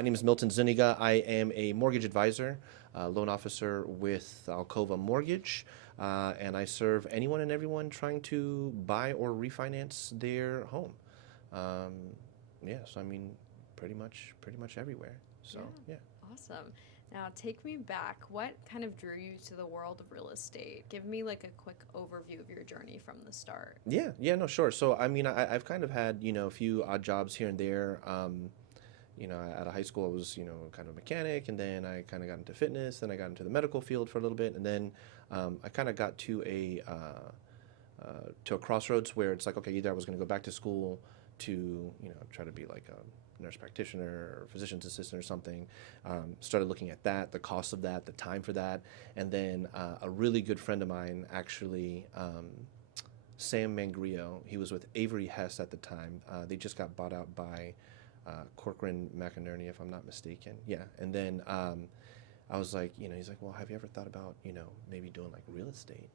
My name is Milton Zuniga. I am a mortgage advisor, loan officer with Alcova Mortgage, and I serve anyone and everyone trying to buy or refinance their home. Um, so I mean, pretty much everywhere. So yeah. Awesome. Now, take me back. What kind of drew you to the world of real estate? Give me like a quick overview of your journey from the start. Yeah, no, sure. So I mean, I've kind of had a few odd jobs here and there. Out of high school, I was kind of a mechanic, and then I kind of got into fitness. Then I got into the medical field for a little bit, and then I kind of got to a crossroads where it's like, okay, either I was going to go back to school to try to be like a nurse practitioner or physician's assistant or something. Started looking at that, the cost of that, the time for that, and then a really good friend of mine actually. Sam Mangrio, he was with Avery Hess at the time. They just got bought out by Corcoran McInerney, if I'm not mistaken. Yeah, and then I was like, he's like, well, have you ever thought about, maybe doing like real estate?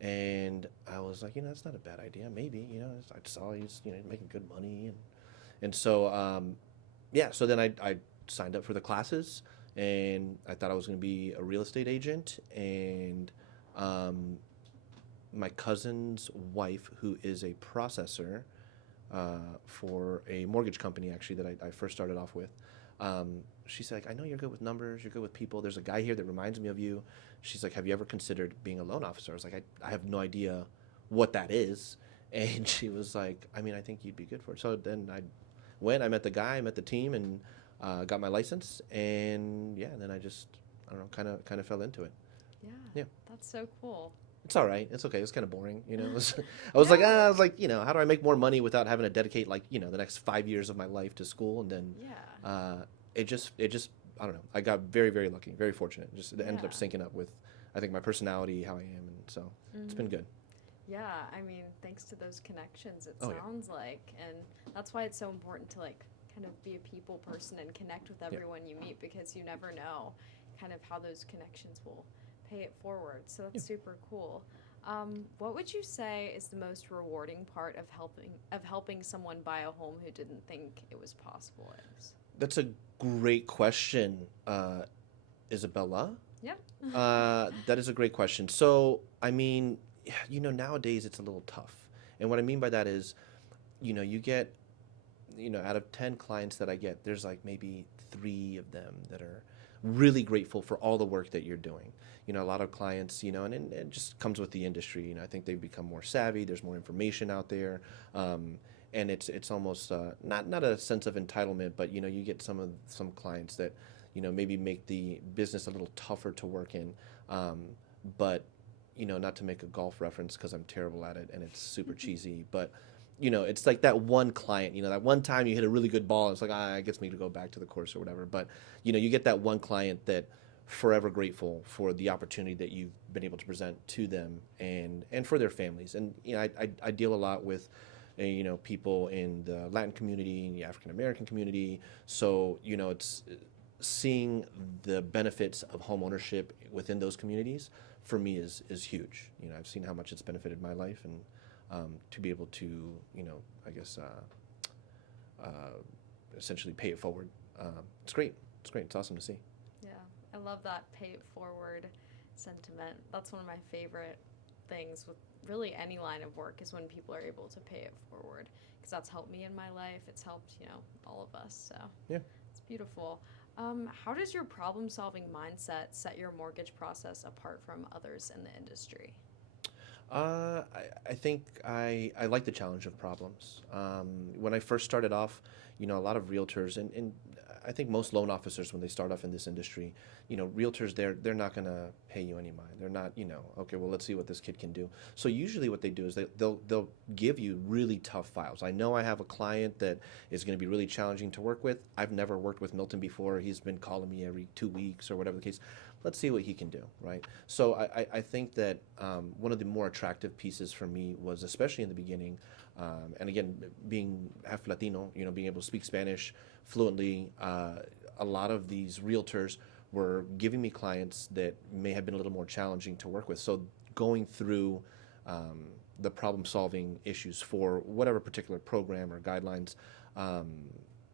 And I was like, that's not a bad idea. Maybe, I saw he's, making good money, and so so then I signed up for the classes, and I thought I was going to be a real estate agent, and my cousin's wife, who is a processor for a mortgage company, actually, that I first started off with. She's like, I know you're good with numbers, you're good with people. There's a guy here that reminds me of you. She's like, have you ever considered being a loan officer? I was like, I have no idea what that is. And she was like, I mean, I think you'd be good for it. So then I met the guy, I met the team, and got my license. And then I just, I don't know, kind of fell into it. Yeah. Yeah. That's so cool. It's all right. It's okay. It was kind of boring, I was Yeah. like, how do I make more money without having to dedicate the next 5 years of my life to school? And then, Yeah. it just, I don't know. I got very, very lucky, very fortunate. It ended up Yeah. syncing up with, I think, my personality, how I am, and so it's been good. Yeah, I mean, thanks to those connections, it Oh, yeah. sounds like. And that's why it's so important to kind of be a people person and connect with everyone you meet, because you never know kind of how those connections will pay it forward. So that's super cool. What would you say is the most rewarding part of helping someone buy a home who didn't think it was possible? That's a great question, Isabella. Yep. That is a great question. So, I mean, nowadays it's a little tough. And what I mean by that is, you get, out of 10 clients that I get, there's like maybe 3 of them that are really grateful for all the work that you're doing. A lot of clients, and it just comes with the industry. I think they've become more savvy. There's more information out there. And it's almost not a sense of entitlement, but you get some clients that maybe make the business a little tougher to work in, but not to make a golf reference because I'm terrible at it and it's super cheesy, but it's like that one client, that one time you hit a really good ball, it's like, it gets me to go back to the course or whatever. But you get that one client that forever grateful for the opportunity that you've been able to present to them and for their families. And I deal a lot with people in the Latin community, in the African-American community. So, it's seeing the benefits of home ownership within those communities for me is huge. I've seen how much it's benefited my life, and to be able to, I guess, essentially pay it forward. It's great. It's great. It's awesome to see. Yeah, I love that pay it forward sentiment. That's one of my favorite things with really any line of work, is when people are able to pay it forward, because that's helped me in my life. It's helped, all of us. So yeah, it's beautiful. How does your problem-solving mindset set your mortgage process apart from others in the industry? I think I like the challenge of problems. When I first started off, a lot of realtors, and I think most loan officers, when they start off in this industry, realtors, they're not going to pay you any mind. They're not, okay, well, let's see what this kid can do. So usually what they do is they'll give you really tough files. I know I have a client that is going to be really challenging to work with. I've never worked with Milton before. He's been calling me every 2 weeks or whatever the case. Let's see what he can do, right? So I think that one of the more attractive pieces for me was, especially in the beginning, and again, being half Latino, being able to speak Spanish fluently, a lot of these realtors were giving me clients that may have been a little more challenging to work with. So going through the problem-solving issues for whatever particular program or guidelines,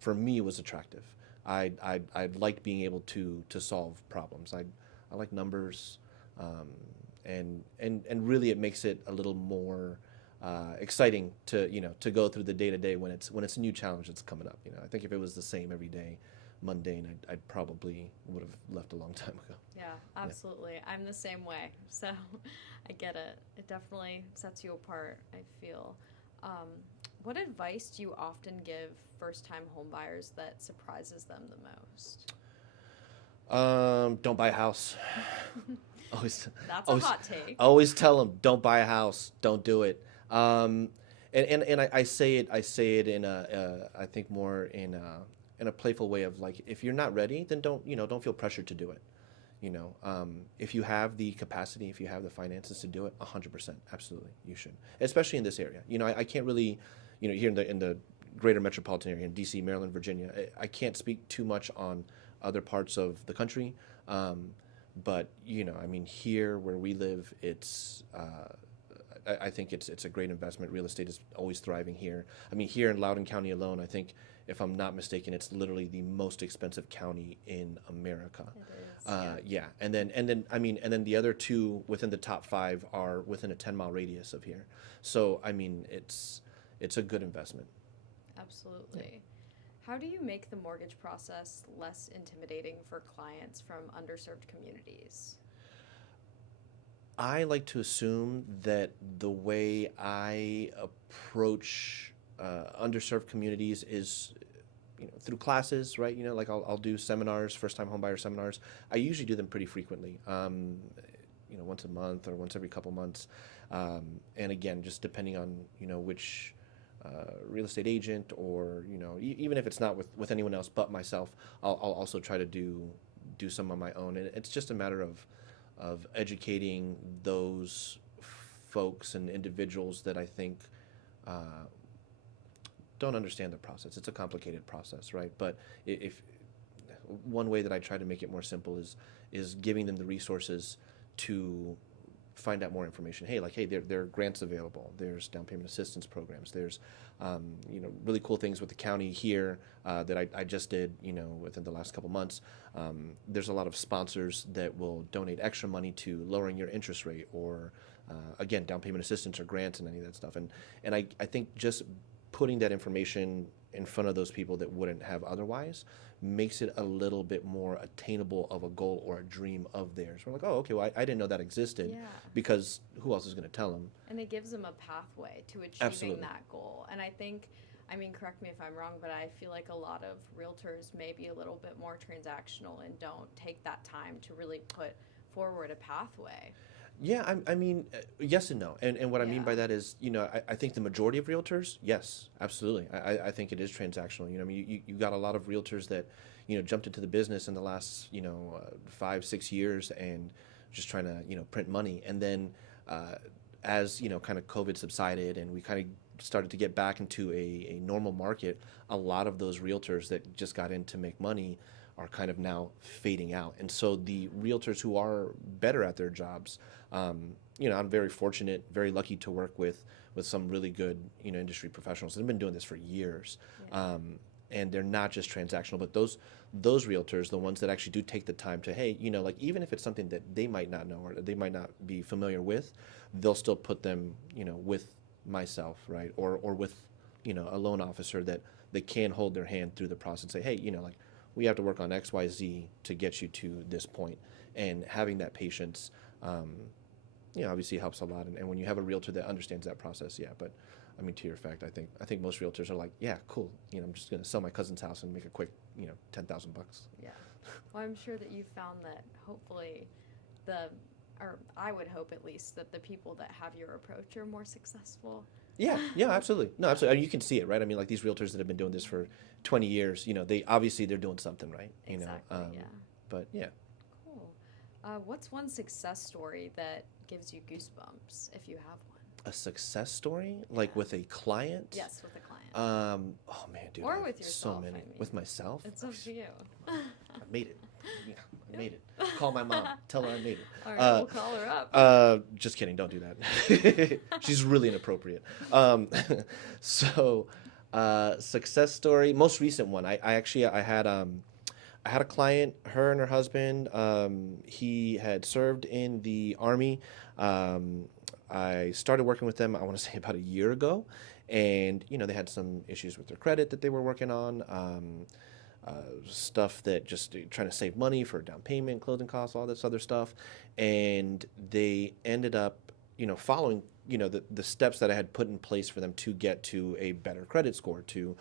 for me was attractive. I like being able to solve problems. I like numbers, and really it makes it a little more exciting to go through the day to day when it's a new challenge that's coming up. I think if it was the same every day, mundane, I'd probably would have left a long time ago. Yeah, absolutely. Yeah. I'm the same way, so I get it. It definitely sets you apart, I feel. What advice do you often give first-time homebuyers that surprises them the most? Don't buy a house. Always. That's a hot take. Always tell them, don't buy a house. Don't do it. And I say it in I think more in a playful way of like, if you're not ready, then don't feel pressured to do it. If you have the capacity, if you have the finances to do it, 100%, absolutely, you should. Especially in this area. I can't really, here in the greater metropolitan area in D.C., Maryland, Virginia, I can't speak too much on other parts of the country. But here where we live, it's I think it's a great investment. Real estate is always thriving here. Here in Loudoun County alone, I think, if I'm not mistaken, it's literally the most expensive county in America. It is. Yeah. And then the other two within the top 5 are within a 10-mile radius of here. So it's a good investment. Absolutely. Yeah. How do you make the mortgage process less intimidating for clients from underserved communities? I like to assume that the way I approach underserved communities is, through classes, right? Like I'll do seminars, first-time homebuyer seminars. I usually do them pretty frequently, once a month or once every couple months. And again, just depending on, which real estate agent or, even if it's not with anyone else but myself, I'll also try to do some on my own. And it's just a matter of educating those folks and individuals that I think don't understand the process. It's a complicated process, right? But if one way that I try to make it more simple is giving them the resources to find out more information. Hey, there are grants available. There's down payment assistance programs. There's really cool things with the county here that I just did within the last couple months. There's a lot of sponsors that will donate extra money to lowering your interest rate or again, down payment assistance or grants and any of that stuff. And I think just putting that information in front of those people that wouldn't have otherwise makes it a little bit more attainable of a goal or a dream of theirs. We're like, oh, okay, well, I didn't know that existed, because who else is going to tell them? And it gives them a pathway to achieving Absolutely. That goal. And I think, correct me if I'm wrong, but I feel like a lot of realtors may be a little bit more transactional and don't take that time to really put forward a pathway. Yeah, yes and no. And what I mean by that is, I think the majority of realtors, yes, absolutely. I think it is transactional. You got a lot of realtors that, jumped into the business in the last, 5-6 years and just trying to, print money. And then as, kind of COVID subsided and we kind of started to get back into a normal market, a lot of those realtors that just got in to make money are kind of now fading out. And so the realtors who are better at their jobs, I'm very fortunate, very lucky to work with some really good, industry professionals that have been doing this for years. Yeah. And they're not just transactional, but those realtors, the ones that actually do take the time to, hey, even if it's something that they might not know or they might not be familiar with, they'll still put them, with myself, right? Or with, a loan officer that they can hold their hand through the process and say, hey, we have to work on X, Y, Z to get you to this point. And having that patience, obviously helps a lot. And when you have a realtor that understands that process, yeah. But to your fact, I think most realtors are like, yeah, cool. I'm just going to sell my cousin's house and make a quick, $10,000. Yeah. Well, I'm sure that you found that hopefully or I would hope at least that the people that have your approach are more successful. Yeah, absolutely. No, absolutely. You can see it, right? Like these realtors that have been doing this for 20 years, they're doing something right. Exactly, yeah. But yeah. Cool. What's one success story that gives you goosebumps, if you have one? A success story? Like with a client? Yes, with a client. Oh man, dude. Or with yourself. So many. With myself? It's up to you. I made it. Yeah, I made it. Call my mom. Tell her I made it. All right, we'll call her up. Just kidding. Don't do that. She's really inappropriate. So, success story. Most recent one. I had I had a client, her and her husband. He had served in the Army. Um, I started working with them, I want to say about a year ago. And, they had some issues with their credit that they were working on. Stuff that just trying to save money for down payment, clothing costs, all this other stuff. And they ended up, following, the steps that I had put in place for them to get to a better credit score, to,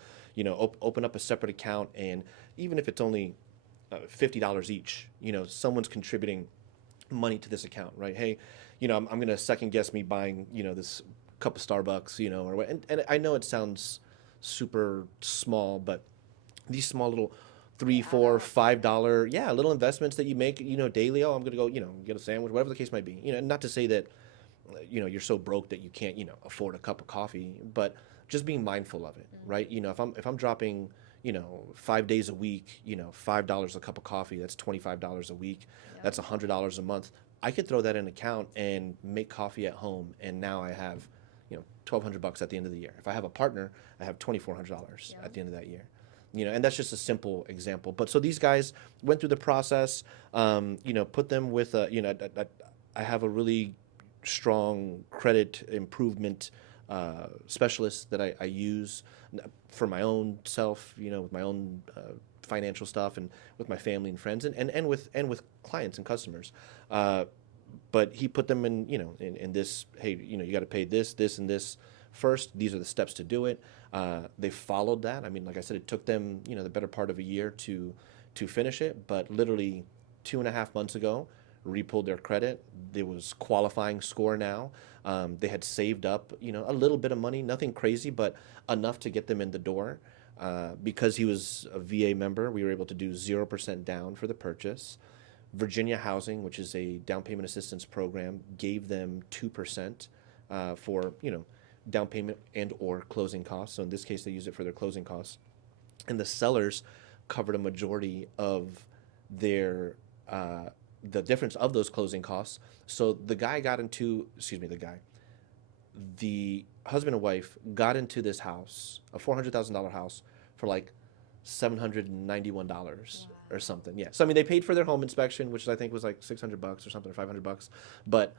open up a separate account. And even if it's only $50 each, someone's contributing money to this account, right? Hey, I'm going to second guess me buying, this cup of Starbucks, or what. And I know it sounds super small, but these small little three, four, $5, little investments that you make, daily. Oh, I'm gonna go, get a sandwich, whatever the case might be. Not to say that, you're so broke that you can't, afford a cup of coffee, but just being mindful of it, right? If I'm dropping, 5 days a week, $5 a cup of coffee, that's $25 a week, that's $100 a month. I could throw that in an account and make coffee at home, and now I have, $1,200 at the end of the year. If I have a partner, I have $2,400 at the end of that year. And that's just a simple example. But so these guys went through the process, put them with, I have a really strong credit improvement specialist that I use for my own self, with my own financial stuff and with my family and friends and with clients and customers. But he put them in, in this, hey, you got to pay this, and this first. These are the steps to do it. They followed that. I mean, like I said, it took them, the better part of a year to finish it. But literally 2.5 months ago, repulled their credit. There was qualifying score now. They had saved up, a little bit of money, nothing crazy, but enough to get them in the door. Because he was a VA member, we were able to do 0% down for the purchase. Virginia Housing, which is a down payment assistance program, gave them 2% for, down payment and or closing costs. So in this case, they used it for their closing costs. And the sellers covered a majority of their the difference of those closing costs. So the husband and wife got into this house, a $400,000 house, for like $791 or something. Yeah. So I mean, they paid for their home inspection, which I think was like $600 or something, or $500. But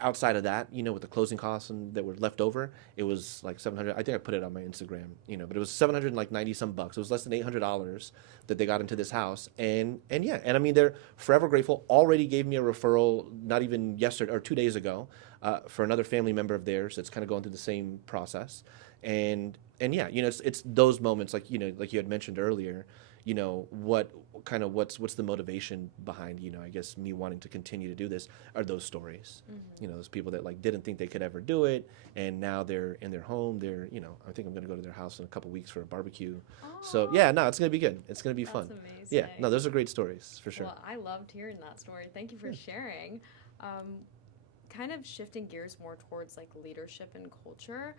outside of that, with the closing costs and that were left over, it was like 700. I think I put it on my Instagram, but it was 790 some bucks. It was less than $800 that they got into this house, and I mean, they're forever grateful. Already gave me a referral, not even yesterday or 2 days ago, for another family member of theirs that's kind of going through the same process, and it's those moments, like like you had mentioned earlier. What's the motivation behind, I guess, me wanting to continue to do this are those stories. Those people that like didn't think they could ever do it, and now they're in their home. They're, I think I'm going to go to their house in a couple weeks for a barbecue. So yeah, no, it's going to be good. It's going to be fun. That's amazing. Yeah, no, those are great stories for sure. Well, I loved hearing that story. Thank you for sharing. Kind of shifting gears more towards like leadership and culture.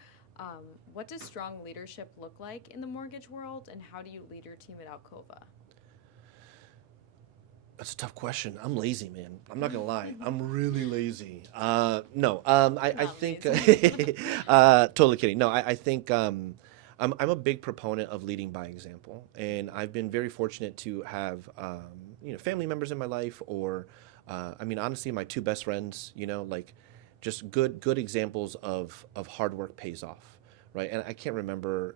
What does strong leadership look like in the mortgage world, and how do you lead your team at Alcova? That's a tough question. I'm lazy, man. I'm not gonna lie. I'm really lazy. I think totally kidding. No, I think I'm a big proponent of leading by example, and I've been very fortunate to have family members in my life, or honestly, my two best friends. Like just good examples of hard work pays off, right? And I can't remember.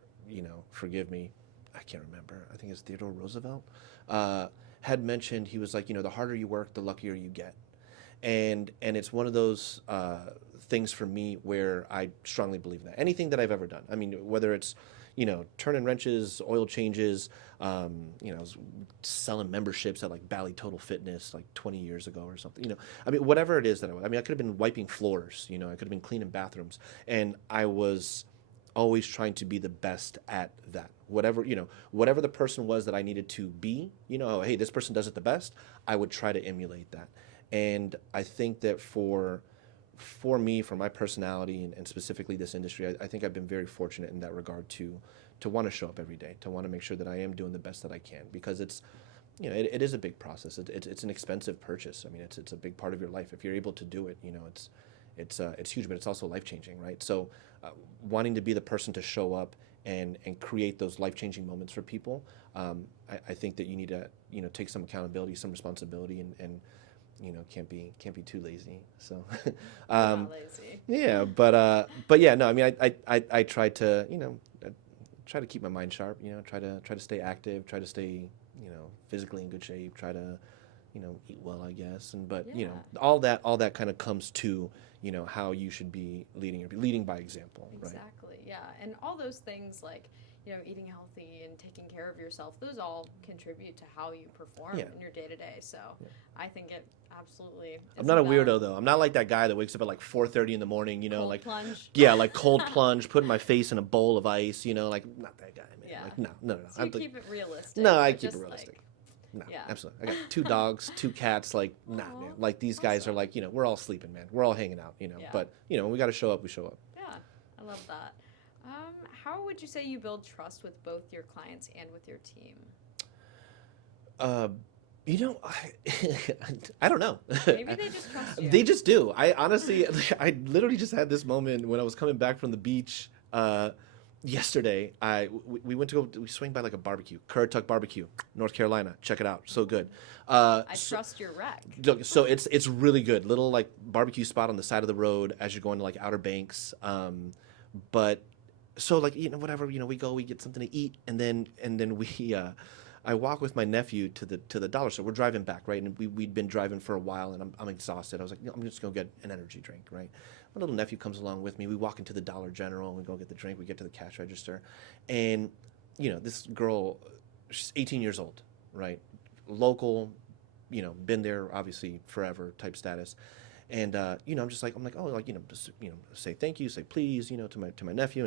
Forgive me. I can't remember. I think it's Theodore Roosevelt. Had mentioned, he was like, the harder you work, the luckier you get. And it's one of those things for me where I strongly believe that. Anything that I've ever done, I mean, whether it's, turning wrenches, oil changes, I was selling memberships at like Bally Total Fitness like 20 years ago or something, whatever it is that I could have been wiping floors, I could have been cleaning bathrooms, and I was always trying to be the best at that. Whatever the person was that I needed to be, hey, this person does it the best, I would try to emulate that. And I think that for me, for my personality and specifically this industry, I think I've been very fortunate in that regard to want to show up every day, to want to make sure that I am doing the best that I can, because it's, it is a big process. It's an expensive purchase. I mean, it's a big part of your life. If you're able to do it, it's huge, but it's also life-changing, right? So wanting to be the person to show up and create those life-changing moments for people, I think that you need to, take some accountability, some responsibility, and can't be too lazy. So, Not lazy. yeah, but yeah, no, I mean, I try to, I try to keep my mind sharp, try to stay active, try to stay, physically in good shape, try to, eat well, I guess, but Yeah. all that kind of comes to, how you should be leading by example, right? Exactly. Yeah. And all those things like, eating healthy and taking care of yourself, those all contribute to how you perform Yeah. in your day to day. So I think it absolutely I'm not a valid. weirdo though. I'm not like that guy that wakes up at like 4:30 in the morning, Cold like plunge. yeah, like cold plunge, putting my face in a bowl of ice, like not that guy, man. Yeah. Like no. So you keep it realistic. No, I but keep it just, realistic. No, yeah. absolutely. I got 2 dogs, 2 cats. Like, nah, Aw, man. Like these guys are awesome. like, we're all sleeping, man. We're all hanging out, Yeah. But when we got to show up, we show up. Yeah, I love that. How would you say you build trust with both your clients and with your team? I don't know. Maybe they just trust you. They just do. I honestly, I literally just had this moment when I was coming back from the beach yesterday. We went to we swing by like a barbecue, Currituck Barbecue, North Carolina. Check it out, so good. I trust your rec. So it's really good. Little like barbecue spot on the side of the road as you're going to like Outer Banks. But so like whatever we go, we get something to eat, and then we I walk with my nephew to the dollar store. We're driving back, right? And we'd been driving for a while, and I'm exhausted. I was like, I'm just gonna get an energy drink, right? My little nephew comes along with me. We walk into the Dollar General, and we go get the drink. We get to the cash register, and this girl, she's 18 years old, right? Local, been there obviously forever type status. And I'm just like, oh, like just, say thank you, say please, to my nephew,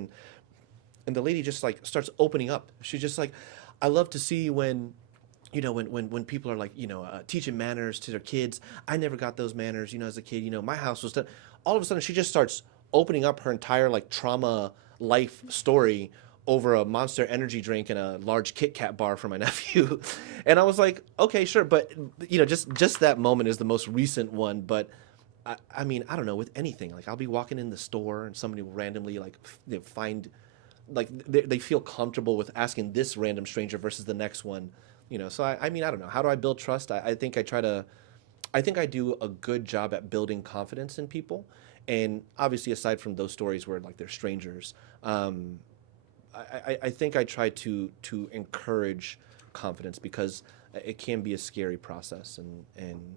and the lady just like starts opening up. She's just like, I love to see when people are like, teaching manners to their kids. I never got those manners, as a kid. My house was done. All of a sudden, she just starts opening up her entire like trauma life story over a Monster Energy drink and a large Kit Kat bar for my nephew. And I was like, okay, sure, but just that moment is the most recent one. But I mean, I don't know, with anything, like I'll be walking in the store and somebody will randomly like find, like they feel comfortable with asking this random stranger versus the next one, So I mean, I don't know. How do I build trust? I think I think I do a good job at building confidence in people. And obviously, aside from those stories where like they're strangers, I think I try to encourage confidence because it can be a scary process, and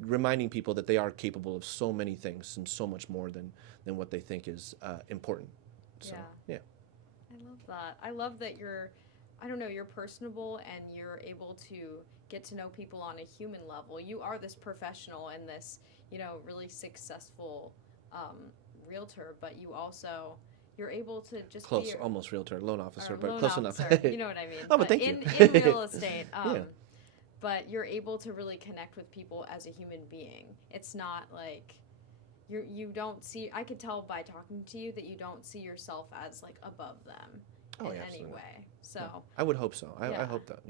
reminding people that they are capable of so many things and so much more than what they think is important. So, yeah. I love that. I love that you're personable and you're able to get to know people on a human level. You are this professional and this, really successful realtor, but you're able to just Close, be almost realtor, loan officer, but loan close officer, enough. you know what I mean? Oh, but thank you. In real estate, Yeah. but you're able to really connect with people as a human being. It's not like you don't see. I could tell by talking to you that you don't see yourself as like above them in any absolutely. way. So Yeah. I would hope so. I Yeah. hope that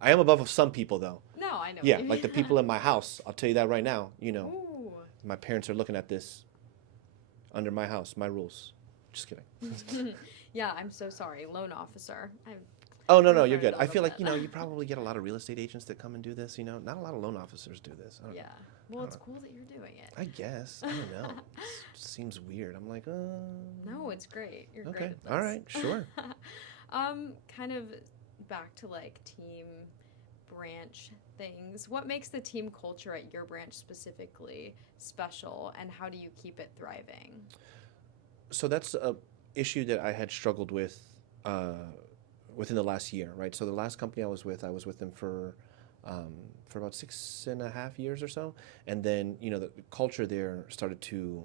I am above of some people though. no, I know. Yeah, what you like the mean. people in my house. I'll tell you that right now. Ooh. My parents are looking at this under my house, my rules. Just kidding. Yeah, I'm so sorry, loan officer. Oh, no, I'm you're learning good. a I little feel like, bit. you probably get a lot of real estate agents that come and do this, Not a lot of loan officers do this. I don't know. Yeah. Well, it's cool that you're doing it. I guess. I don't know. It seems weird. I'm like, No, it's great. You're great okay. at this. All right, sure. Kind of back to like team branch things. What makes the team culture at your branch specifically special, and how do you keep it thriving? So that's a issue that I had struggled with within the last year, right? So the last company I was with them for about 6.5 years or so, and then the culture there started to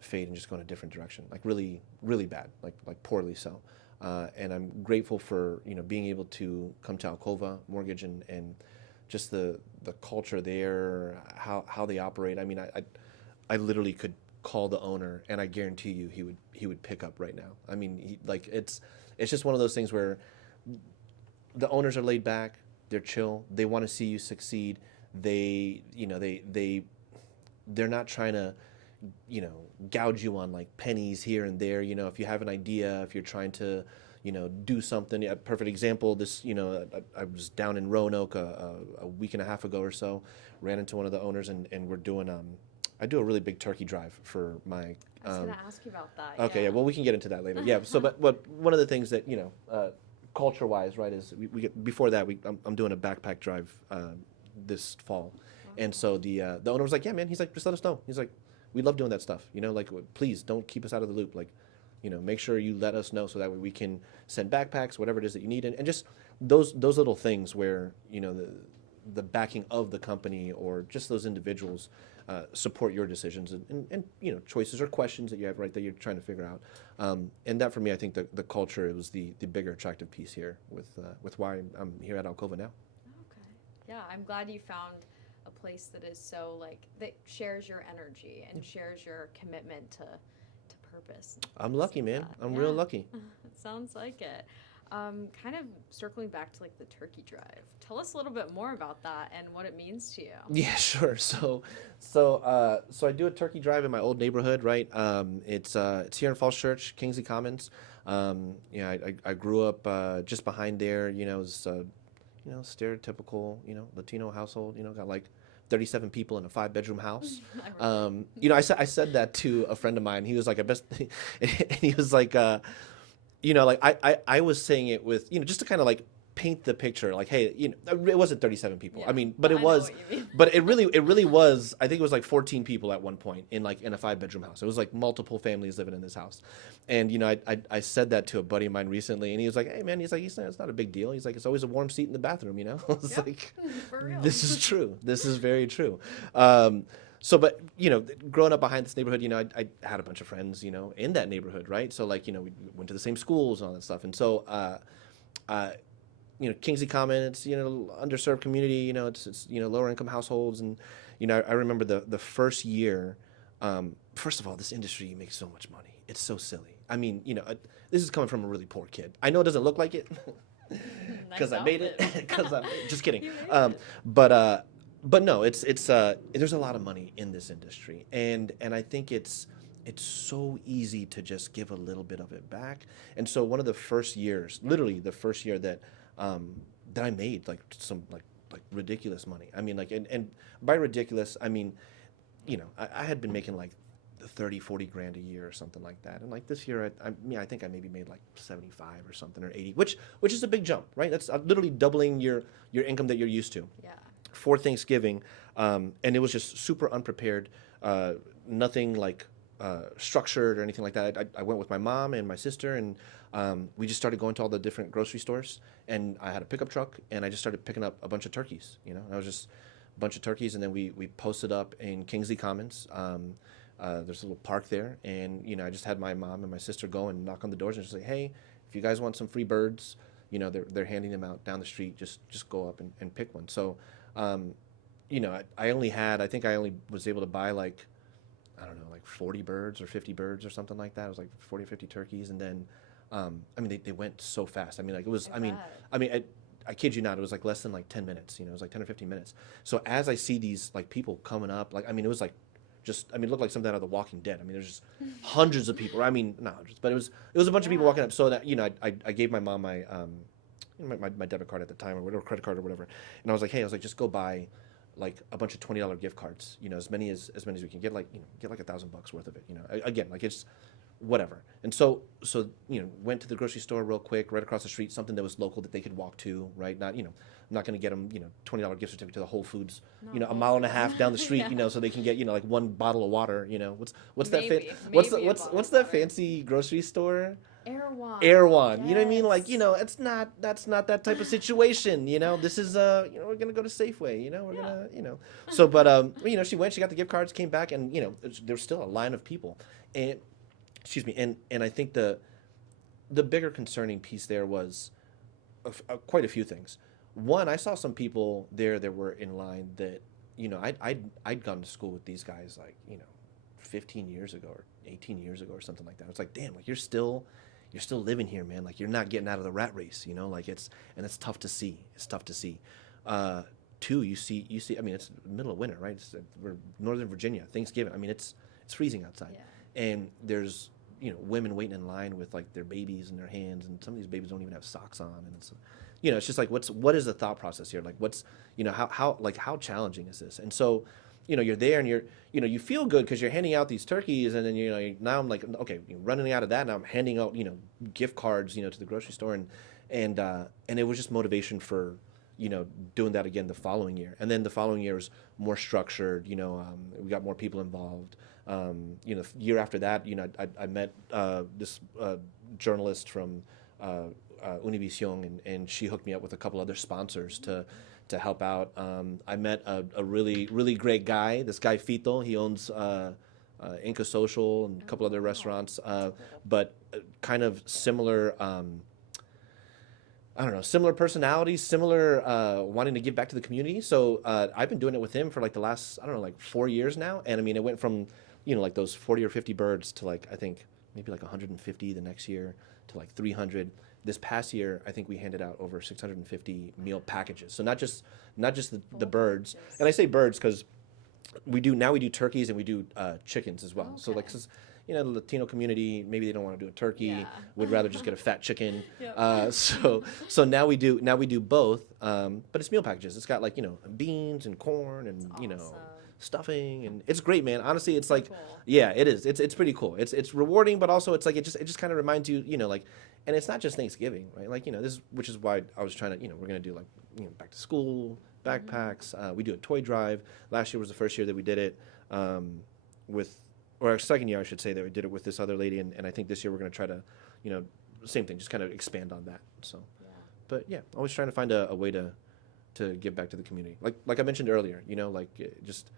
fade and just go in a different direction, like really, really bad, like poorly so. And I'm grateful for being able to come to Alcova Mortgage and just the culture there, how they operate. I mean, I literally could call the owner, and I guarantee you he would pick up right now. I mean, it's just one of those things where the owners are laid back, they're chill, they want to see you succeed. They're not trying to gouge you on like pennies here and there. If you have an idea, if you're trying to, do something. A perfect example, this, I was down in Roanoke a week and a half ago or so, ran into one of the owners, and we're doing, I do a really big turkey drive for my. I was going to ask you about that. Okay, yeah, well, we can get into that later. Yeah, so, but one of the things that, culture-wise, right, is we get, before that, I'm doing a backpack drive this fall. And so the owner was like, yeah, man, he's like, just let us know. He's like, we love doing that stuff, like, please don't keep us out of the loop. Like, make sure you let us know so that way we can send backpacks, whatever it is that you need. And just those little things where, the backing of the company or just those individuals support your decisions and choices or questions that you have, right, that you're trying to figure out. And that, for me, I think the culture, it was the bigger attractive piece here with why I'm here at Alcova now. Okay. Yeah, I'm glad you found a place that is so, like, that shares your energy and shares your commitment to purpose. I'm lucky, man. I'm real lucky. It sounds like it. Kind of circling back to like the turkey drive. Tell us a little bit more about that and what it means to you. Yeah, sure. So I do a turkey drive in my old neighborhood, right? It's here in Falls Church, Kingsley Commons. I grew up just behind there. It's stereotypical, Latino household. Got like 37 people in a 5-bedroom house. I said that to a friend of mine. He was like, and he was like, I was saying it with, just to kind of like paint the picture, like, hey, it wasn't 37 people. Yeah, I mean, but it was, but it really was, I think it was like 14 people at one point in a 5-bedroom house. It was like multiple families living in this house. And, I said that to a buddy of mine recently, and he was like, hey man, it's not a big deal. He's like, it's always a warm seat in the bathroom, It's like, for real. This is true. This is very true. So, but, growing up behind this neighborhood, I had a bunch of friends, in that neighborhood, right? So, like, we went to the same schools and all that stuff. And so, Kingsley Commons, underserved community, it's lower income households. And, I remember the first year, first of all, this industry makes so much money. It's so silly. I mean, this is coming from a really poor kid. I know it doesn't look like it because I made it, because I'm just kidding. But no, it's there's a lot of money in this industry, and I think it's so easy to just give a little bit of it back. And so one of the first years, literally the first year that I made like some like ridiculous money. I mean, like, and by ridiculous, I mean, I had been making like 30-40 grand a year or something like that. And like this year, I think I maybe made like 75 or something, or 80, which is a big jump, right? That's literally doubling your income that you're used to. Yeah. For Thanksgiving, and it was just super unprepared, nothing like structured or anything like that. I went with my mom and my sister, and we just started going to all the different grocery stores, and I had a pickup truck, and I just started picking up a bunch of turkeys. I was just a bunch of turkeys, and then we posted up in Kingsley Commons. There's a little park there, and I just had my mom and my sister go and knock on the doors and just say, hey, if you guys want some free birds, they're handing them out down the street. Just go up and pick one. So. I think I only was able to buy like, I don't know, like 40 birds or 50 birds or something like that. It was like 40 or 50 turkeys. And then, they went so fast. I mean, like it was, I kid you not, it was like less than like 10 minutes, it was like 10 or 15 minutes. So as I see these like people coming up, like, it was like, it looked like something out of The Walking Dead. There's just hundreds of people. Not hundreds, but it was a bunch of people walking up. So that, I gave my mom my debit card at the time, or whatever, credit card or whatever, and I was like, hey, just go buy like a bunch of $20 gift cards, as many as we can get, like $1,000 worth of it, again, like it's whatever. And so went to the grocery store real quick, right across the street, something that was local that they could walk to, right? Not I'm not going to get them $20 gift certificate to the Whole Foods, a mile and a half down the street, so they can get like one bottle of water, what's that fancy grocery store? Erewhon. Yes. You know what I mean? Like, that's not that type of situation, this is, we're going to go to Safeway, we're going to, So, but, she went, she got the gift cards, came back, and, there was still a line of people. And, excuse me, and I think the bigger concerning piece there was quite a few things. One, I saw some people there that were in line that, I'd gone to school with these guys, like, 15 years ago or 18 years ago or something like that. It's like, damn, like you're still living here, man. Like you're not getting out of the rat race, like it's tough to see. It's tough to see. Two, you see, it's the middle of winter, right? We're Northern Virginia, Thanksgiving. It's it's freezing outside, Yeah. and there's women waiting in line with like their babies in their hands, and some of these babies don't even have socks on, and it's it's just like what is the thought process here? Like what's how challenging is this? And so you're there and you feel good because you're handing out these turkeys, and then now I'm like, okay, running out of that, now I'm handing out gift cards to the grocery store, and it was just motivation for doing that again the following year. And then the following year was more structured. We got more people involved. The year after that, I met this journalist from Univision, and she hooked me up with a couple other sponsors to help out. I met a really, really great guy, this guy Fito. He owns Inca Social and a couple other restaurants, but kind of similar I don't know, similar personalities, similar wanting to give back to the community. So I've been doing it with him for like the last, I don't know, like 4 years now. And I mean, it went from, like those 40 or 50 birds to like, I think maybe like 150 the next year to like 300. This past year, I think we handed out over 650 meal packages. So not just the birds. And I say birds because we do turkeys and we do chickens as well. Okay. So like, the Latino community, maybe they don't want to do a turkey, Yeah. would rather just get a fat chicken. Yep. So now we do both, but it's meal packages. It's got like, beans and corn and, Awesome. stuffing, and it's great, man. Honestly, it's like, Cool. yeah, it is. It's pretty cool. It's rewarding, but also it's like, it just kind of reminds you, like, and it's not just Thanksgiving, right? Like, which is why I was trying to, we're going to do like, back to school, backpacks. We do a toy drive. Last year was the first year that we did it, or our second year, I should say, that we did it with this other lady, and I think this year we're going to try to, same thing, just kind of expand on that. So, Yeah. but yeah, always trying to find a way to give back to the community. Like I mentioned earlier, just,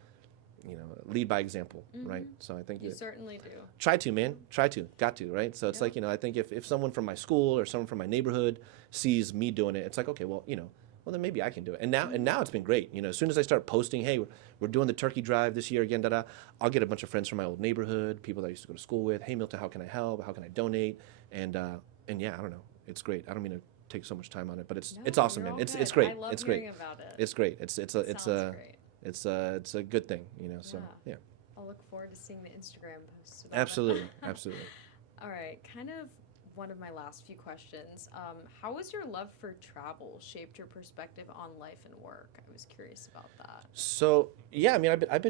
lead by example, right? So I think You that certainly do. try to, got to, right? So it's Yeah. like, I think if someone from my school or someone from my neighborhood sees me doing it, it's like, okay, well, well, then maybe I can do it. And now it's been great. As soon as I start posting, hey, we're doing the turkey drive this year again, I'll get a bunch of friends from my old neighborhood, people that I used to go to school with. Hey, Milton, how can I help? How can I donate? And yeah, I don't know. It's great. I don't mean to take so much time on it, but it's awesome, you're man. all It's good. great. I love It's great. hearing about it. It's great. It's Sounds great. it's a good thing, So Yeah. yeah, I'll look forward to seeing the Instagram posts about it. absolutely. All right, kind of one of my last few questions. How has your love for travel shaped your perspective on life and work? I was curious about that. So yeah, I mean, I've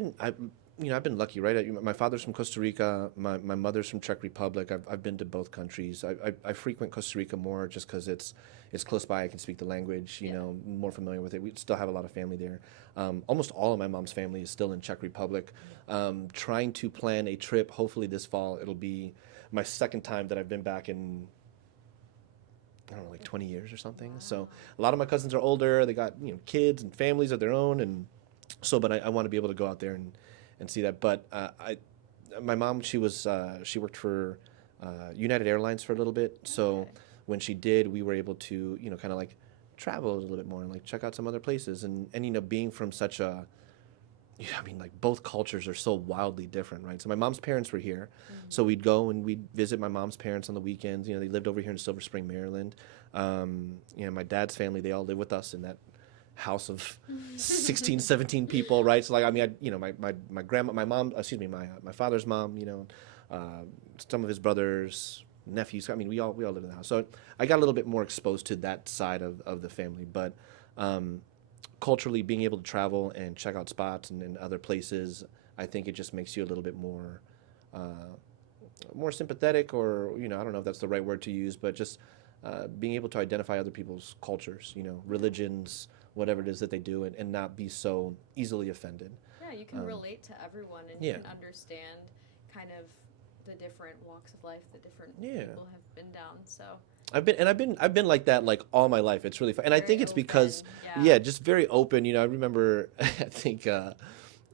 been lucky, right? My father's from Costa Rica. My mother's from Czech Republic. I've been to both countries. I frequent Costa Rica more just because it's close by. I can speak the language. More familiar with it. We still have a lot of family there. Almost all of my mom's family is still in Czech Republic. Trying to plan a trip. Hopefully this fall it'll be my second time that I've been back in, I don't know, like 20 years or something. Wow. So a lot of my cousins are older. They got kids and families of their own, and so but I want to be able to go out there and see that. But my mom, she worked for United Airlines for a little bit. So Okay. when she did, we were able to kind of like travel a little bit more and like check out some other places. And being from such a, I mean, like both cultures are so wildly different, right? So my mom's parents were here, so we'd go and we'd visit my mom's parents on the weekends. They lived over here in Silver Spring, Maryland. My dad's family, they all live with us in that house of 16, 17 people, right? So like, I mean, my grandma, my mom, my father's mom, some of his brothers, nephews. I mean, we all live in the house. So I got a little bit more exposed to that side of the family, but culturally being able to travel and check out spots and other places, I think it just makes you a little bit more sympathetic, or I don't know if that's the right word to use, but just being able to identify other people's cultures, religions, whatever it is that they do, and not be so easily offended. Yeah, you can relate to everyone, and yeah. you can understand kind of the different walks of life that different Yeah. people have been down. So I've been like that like all my life. It's really fun, and I Very think it's because open, just very open. I remember I think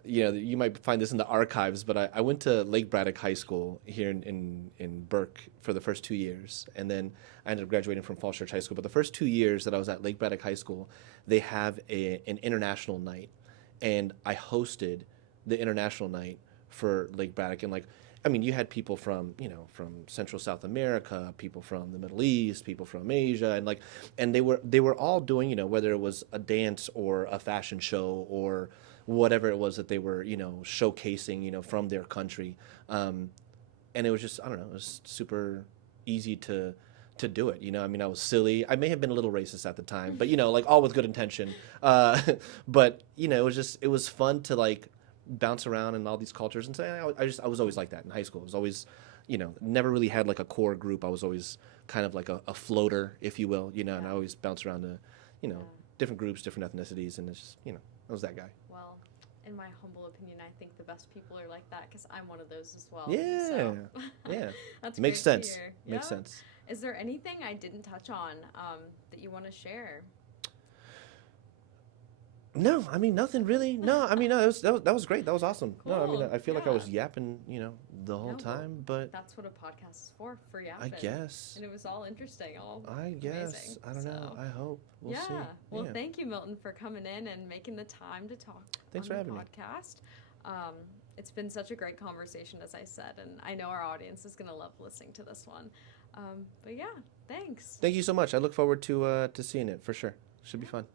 you might find this in the archives, but I went to Lake Braddock High School here in Burke for the first 2 years, and then I ended up graduating from Falls Church High School. But the first 2 years that I was at Lake Braddock High School, they have an international night, and I hosted the international night for Lake Braddock, and like, I mean, you had people from Central South America, people from the Middle East, people from Asia, and they were all doing, whether it was a dance or a fashion show or whatever it was that they were, showcasing, from their country. And it was just, I don't know, it was super easy to do it. I mean, I was silly. I may have been a little racist at the time, but like all with good intention. But it was fun to like bounce around in all these cultures and say, I was always like that in high school. I was always, never really had like a core group. I was always kind of like a floater, if you will, and I always bounced around to, different groups, different ethnicities, and it's just, I was that guy. Well, in my humble opinion, I think the best people are like that because I'm one of those as well. Yeah, so. yeah. That's Makes great to sense. hear. Makes Yeah. sense. Is there anything I didn't touch on that you want to share? No, I mean nothing really. No, I mean no, that was great. That was awesome. No, I mean Cool. I feel like I Yeah. was yapping, the whole No, time, but That's what a podcast is for yapping. I guess. And it was all interesting, all I guess. amazing, I don't know. so. I hope. We'll see. Well, Yeah. thank you, Milton, for coming in and making the time to talk Thanks on for the having me. podcast. It's been such a great conversation, as I said, and I know our audience is going to love listening to this one. But yeah, thanks. Thank you so much. I look forward to seeing it for sure. Should be fun.